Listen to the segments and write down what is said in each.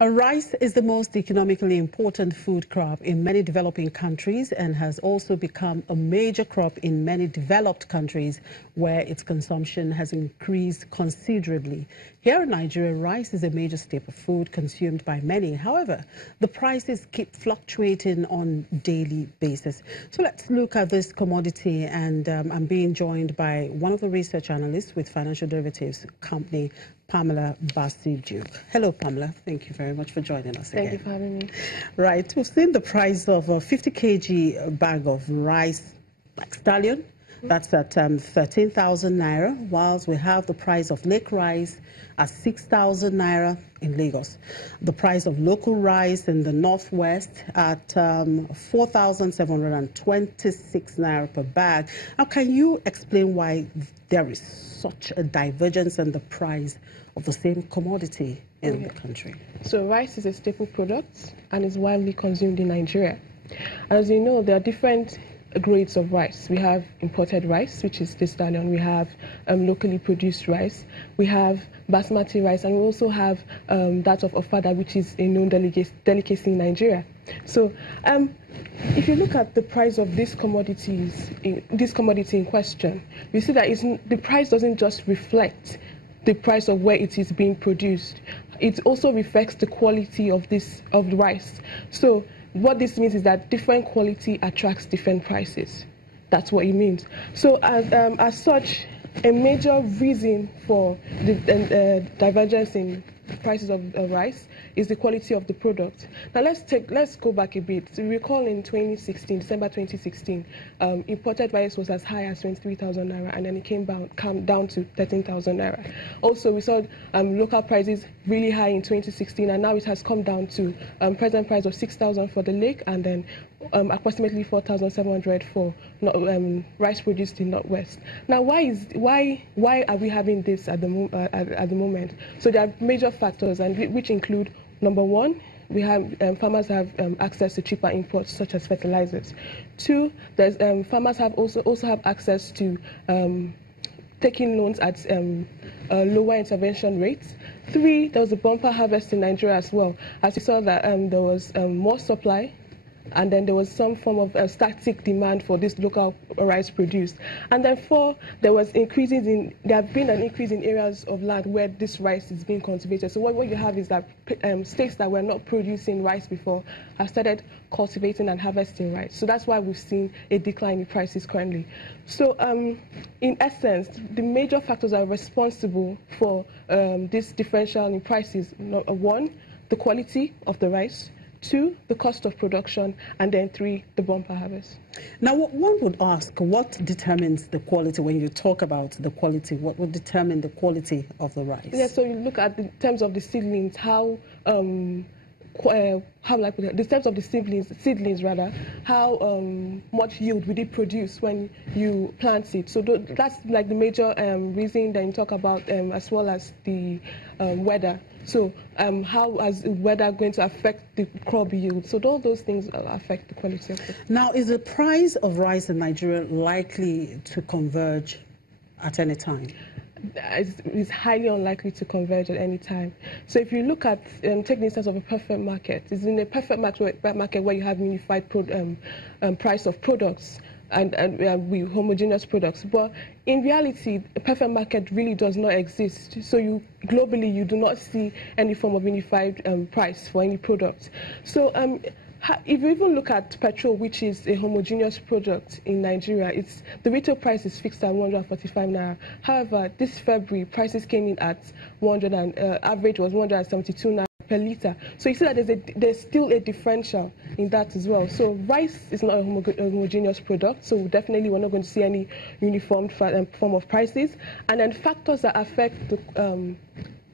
Rice is the most economically important food crop in many developing countries and has also become a major crop in many developed countries where its consumption has increased considerably. Here in Nigeria, rice is a major staple food consumed by many. However, the prices keep fluctuating on a daily basis. So let's look at this commodity, and I'm being joined by one of the research analysts with financial derivatives company, Pamela Basi-Duke. Hello, Pamela. Thank you very much for joining us again. Thank you for having me. Right. We've seen the price of a 50 kg bag of rice, like stallion. That's at 13,000 naira, whilst we have the price of lake rice at 6,000 naira in Lagos. The price of local rice in the northwest at 4,726 naira per bag. Now, can you explain why there is such a divergence in the price of the same commodity in the country? So rice is a staple product and is widely consumed in Nigeria. As you know, there are different grades of rice. We have imported rice, which is the stallion. We have locally produced rice. We have basmati rice, and we also have that of ofada, which is a known delicacy in Nigeria. So if you look at the price of this commodity in question, you see that the price doesn't just reflect the price of where it is being produced. It also reflects the quality of the rice. So what this means is that different quality attracts different prices. That's what it means. So as such, a major reason for the divergence in prices of rice is the quality of the product. Now let's go back a bit. So recall in December 2016, imported rice was as high as 23,000 naira, and then it came down to 13,000 naira. Also, we saw local prices really high in 2016, and now it has come down to present price of 6,000 for the lake, and then approximately 4,700 for rice produced in Northwest. Now, why are we having this at the moment? So there are major factors, and which include, number one, we have farmers have access to cheaper imports such as fertilizers. Two, farmers also have access to taking loans at lower intervention rates. Three, there was a bumper harvest in Nigeria as well, as we saw that there was more supply, and then there was some form of static demand for this local rice produced. And then four, there have been an increase in areas of land where this rice is being cultivated. So what you have is that states that were not producing rice before have started cultivating and harvesting rice. So that's why we've seen a decline in prices currently. So in essence, the major factors that are responsible for this differential in prices: one, the quality of the rice; two, the cost of production; and then three, the bumper harvest. Now, one would ask, what determines the quality? When you talk about the quality, what would determine the quality of the rice? Yeah, so you look at the terms of the seedlings, the terms of the seedlings rather, how much yield will it produce when you plant it. So that's like the major reason that you talk about, as well as the weather. So how is the weather going to affect the crop yield? So all those things affect the quality of it. Now, is the price of rice in Nigeria likely to converge at any time? It's highly unlikely to converge at any time. So if you look at, take the instance of a perfect market, it's in a perfect market where you have unified price of products and with homogeneous products. But in reality, a perfect market really does not exist. So globally, you do not see any form of unified price for any product. So if you even look at petrol, which is a homogeneous product in Nigeria, the retail price is fixed at 145 naira. However, this February, prices came in at average was 172 naira per litre. So you see that there's still a differential in that as well. So rice is not a homogeneous product, so definitely we're not going to see any uniform form of prices. And then factors that affect the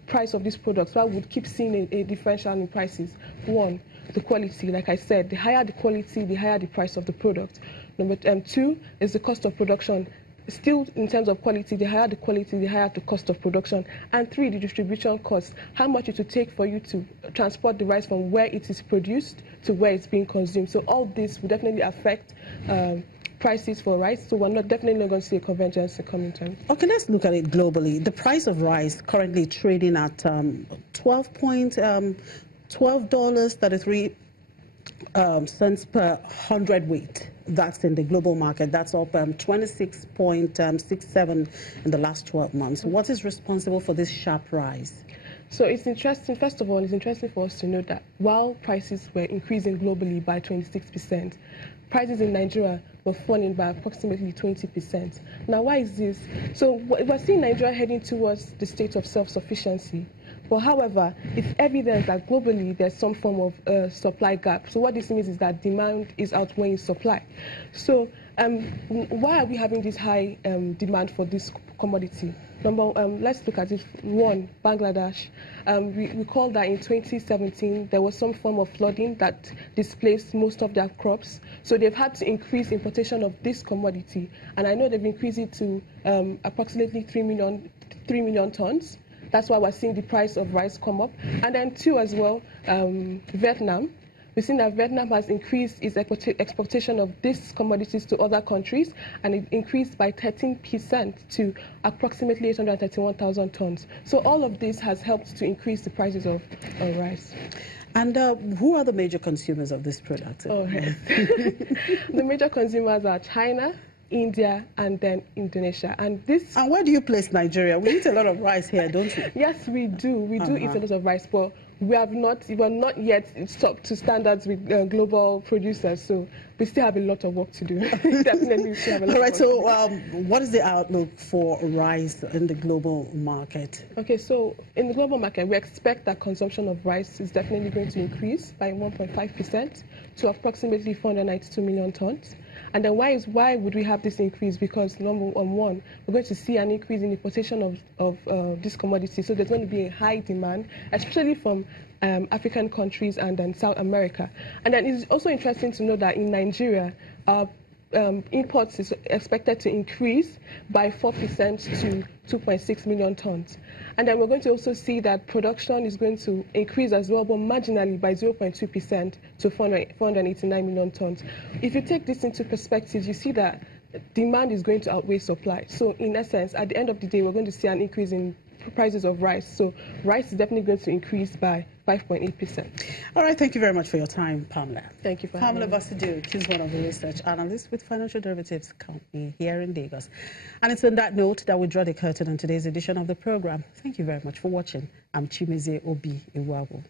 price of these products, so I would keep seeing a differential in prices. One, the quality. Like I said, the higher the quality, the higher the price of the product. Number two is the cost of production. Still, in terms of quality, the higher the quality, the higher the cost of production. And three, the distribution cost. How much it will take for you to transport the rice from where it is produced to where it's being consumed. So all this will definitely affect prices for rice. So we're definitely not going to see a convergence in coming time. Okay, let's look at it globally. The price of rice currently trading at $12.33 cents per hundredweight. That's in the global market. That's up 26.67 in the last 12 months. What is responsible for this sharp rise? So it's interesting, first of all, it's interesting for us to note that while prices were increasing globally by 26%, prices in Nigeria were falling by approximately 20%. Now, why is this? So we're seeing Nigeria heading towards the state of self-sufficiency. But however, it's evident that globally there's some form of supply gap. So what this means is that demand is outweighing supply. So why are we having this high demand for this commodity? Let's look at it. One, Bangladesh. We recall that in 2017 there was some form of flooding that displaced most of their crops. So they've had to increase importation of this commodity, and I know they've increased it to approximately 3 million tons. That's why we're seeing the price of rice come up. And then two as well, Vietnam. We've seen that Vietnam has increased its exportation of these commodities to other countries, and it increased by 13% to approximately 831,000 tons. So all of this has helped to increase the prices of rice. And who are the major consumers of this product? Oh, yes. The major consumers are China, India, and then Indonesia. And where do you place Nigeria? We eat a lot of rice here, don't we? Yes, we do. We do eat a lot of rice, but we are not yet up to standards with global producers. So we still have a lot of work to do. Definitely, we still have a lot All right. of work So, what is the outlook for rice in the global market? Okay, so in the global market, we expect that consumption of rice is definitely going to increase by 1.5% to approximately 492 million tons. And then why would we have this increase? Because number one, we're going to see an increase in importation of this commodity. So there's going to be a high demand, especially from African countries and then South America. And then it's also interesting to know that in Nigeria, our imports is expected to increase by 4% to 2.6 million tons. And then we're going to also see that production is going to increase as well, but marginally by 0.2% to 489 million tons. If you take this into perspective, you see that demand is going to outweigh supply. So in essence, at the end of the day, we're going to see an increase in prices of rice. So rice is definitely going to increase by 5.8%. All right, thank you very much for your time, Pamela. Thank you for Pamela having me. Basidu, she's one of the research analysts with Financial Derivatives Company here in Lagos. And it's on that note that we draw the curtain on today's edition of the program. Thank you very much for watching. I'm Chimeze Obi Iwago.